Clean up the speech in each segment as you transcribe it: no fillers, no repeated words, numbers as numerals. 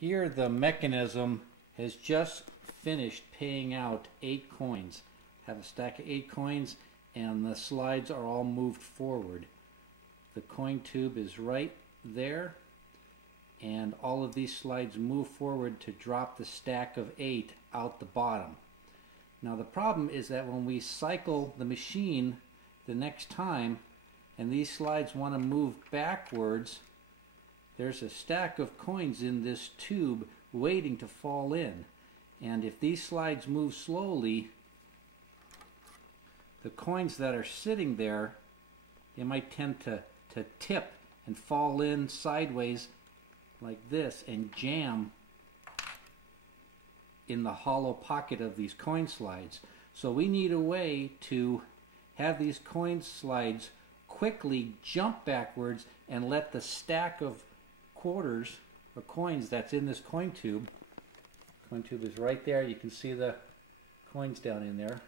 Here the mechanism has just finished paying out 8 coins. I have a stack of 8 coins and the slides are all moved forward. The coin tube is right there and all of these slides move forward to drop the stack of 8 out the bottom. Now the problem is that when we cycle the machine the next time and these slides want to move backwards, there's a stack of coins in this tube waiting to fall in. And if these slides move slowly, the coins that are sitting there, they might tend to tip and fall in sideways like this and jam in the hollow pocket of these coin slides. So we need a way to have these coin slides quickly jump backwards and let the stack of quarters or coins that's in this coin tube is right there. You can see the coins down in there.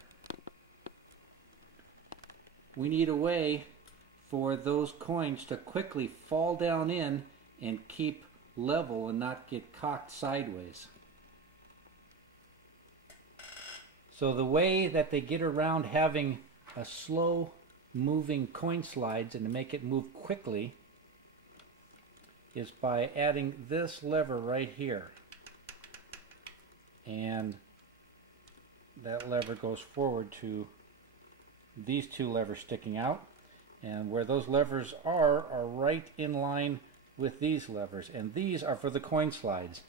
We need a way for those coins to quickly fall down in and keep level and not get cocked sideways. So the way that they get around having a slow moving coin slides and to make it move quickly is by adding this lever right here. And that lever goes forward to these 2 levers sticking out. And where those levers are right in line with these levers. And these are for the coin slides.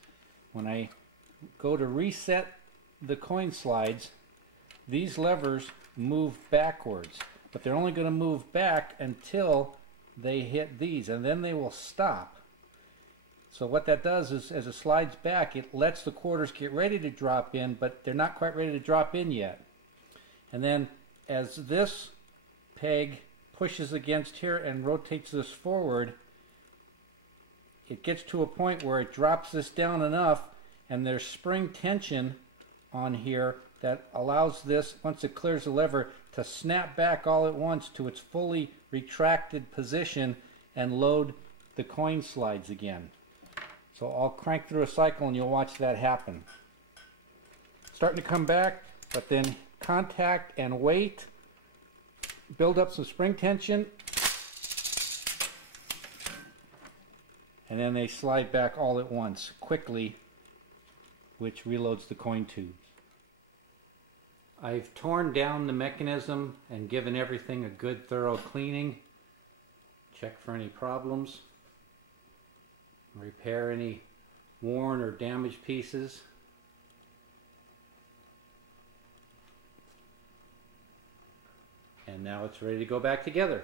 When I go to reset the coin slides, these levers move backwards. But they're only going to move back until they hit these, and then they will stop. So what that does is, as it slides back, it lets the quarters get ready to drop in, but they're not quite ready to drop in yet. And then as this peg pushes against here and rotates this forward, it gets to a point where it drops this down enough, and there's spring tension on here that allows this, once it clears the lever, to snap back all at once to its fully retracted position and load the coin slides again. So I'll crank through a cycle and you'll watch that happen. Starting to come back, but then contact and wait, build up some spring tension, and then they slide back all at once quickly, which reloads the coin tubes. I've torn down the mechanism and given everything a good thorough cleaning. Check for any problems. Repair any worn or damaged pieces. And now it's ready to go back together.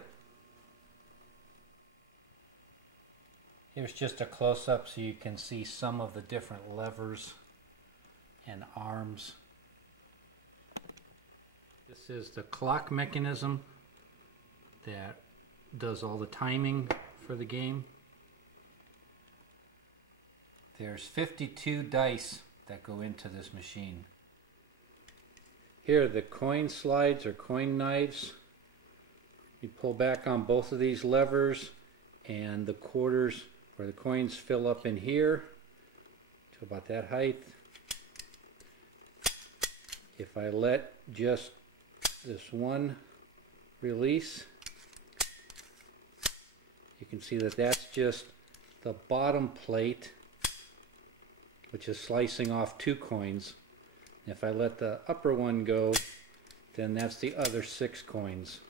Here's just a close-up so you can see some of the different levers and arms. This is the clock mechanism that does all the timing for the game. There's 52 dice that go into this machine. Here are the coin slides or coin knives. You pull back on both of these levers and the quarters where the coins fill up in here to about that height. If I let just this one release, you can see that that's just the bottom plate, which is slicing off 2 coins. If I let the upper one go, then that's the other 6 coins.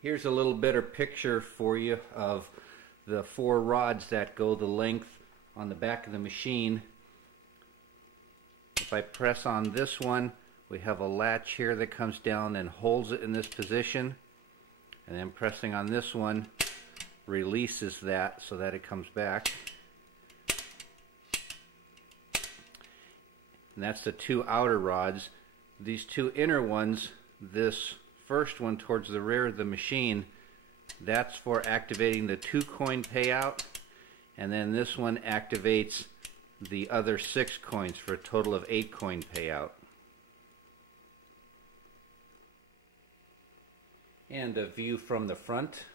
Here's a little better picture for you of the 4 rods that go the length on the back of the machine. If I press on this one, we have a latch here that comes down and holds it in this position. And then pressing on this one releases that so that it comes back. And that's the 2 outer rods. These 2 inner ones, this first one towards the rear of the machine, that's for activating the 2 coin payout, and then this one activates the other 6 coins for a total of 8 coin payout. And a view from the front.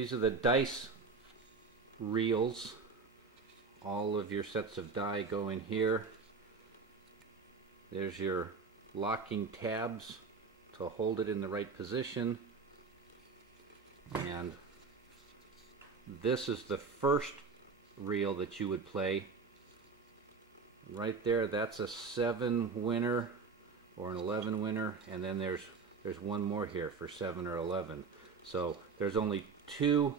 These are the dice reels. All of your sets of die go in here. There's your locking tabs to hold it in the right position. And this is the first reel that you would play. Right there, that's a 7 winner or an 11 winner, and then there's one more here for 7 or 11. So there's only 2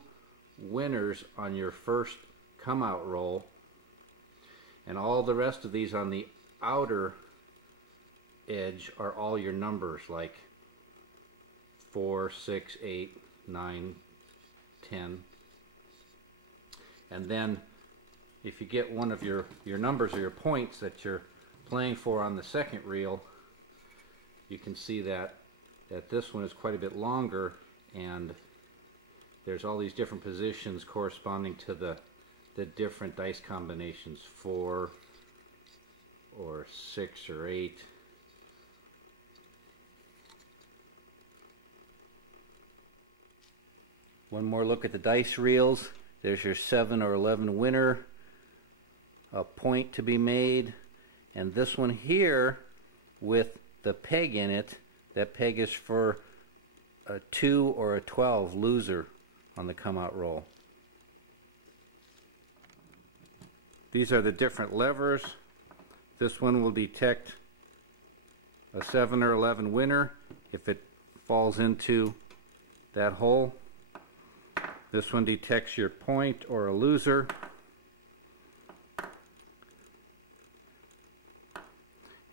winners on your first come out roll, and all the rest of these on the outer edge are all your numbers, like 4, 6, 8, 9, 10. And then if you get one of your numbers or your points that you're playing for on the second reel, you can see that this one is quite a bit longer, and there's all these different positions corresponding to the different dice combinations, 4 or 6 or 8. One more look at the dice reels. There's your 7 or 11 winner, a point to be made, and this one here with the peg in it, that peg is for a 2 or a 12 loser on the come out roll. These are the different levers. This one will detect a 7 or 11 winner if it falls into that hole. This one detects your point or a loser.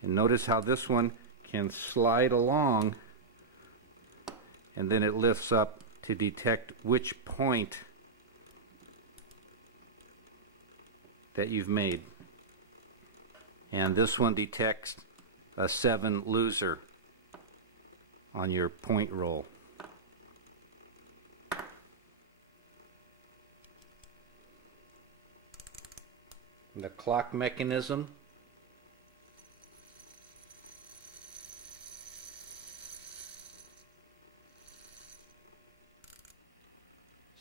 And notice how this one can slide along, and then it lifts up to detect which point that you've made. And this one detects a 7 loser on your point roll. The clock mechanism.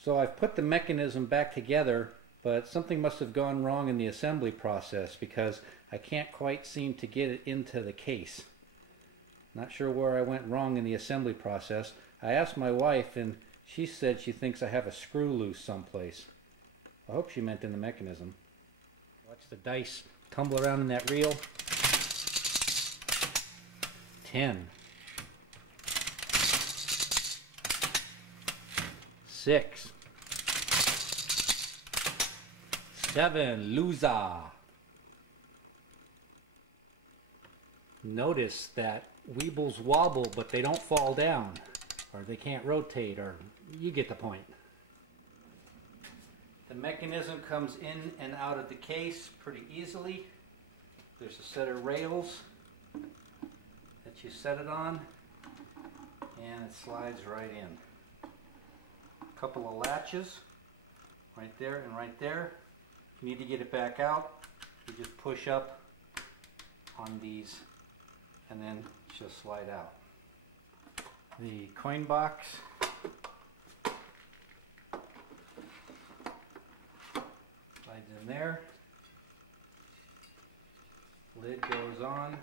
So I've put the mechanism back together, but something must have gone wrong in the assembly process because I can't quite seem to get it into the case. Not sure where I went wrong in the assembly process. I asked my wife and she said she thinks I have a screw loose someplace. I hope she meant in the mechanism. Watch the dice tumble around in that reel. 10. 6. 7. Loser. Notice that weebles wobble, but they don't fall down, or they can't rotate, or you get the point. The mechanism comes in and out of the case pretty easily. There's a set of rails that you set it on, and it slides right in. A couple of latches right there and right there. If you need to get it back out, you just push up on these and then just slide out. The coin box slides in there. Lid goes on.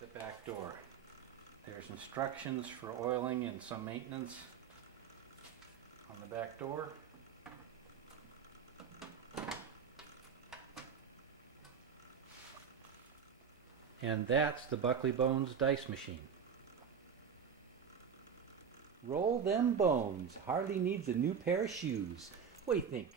The back door. There's instructions for oiling and some maintenance on the back door. And that's the Buckley Bones dice machine. Roll them bones. Hardly needs a new pair of shoes. What do you think?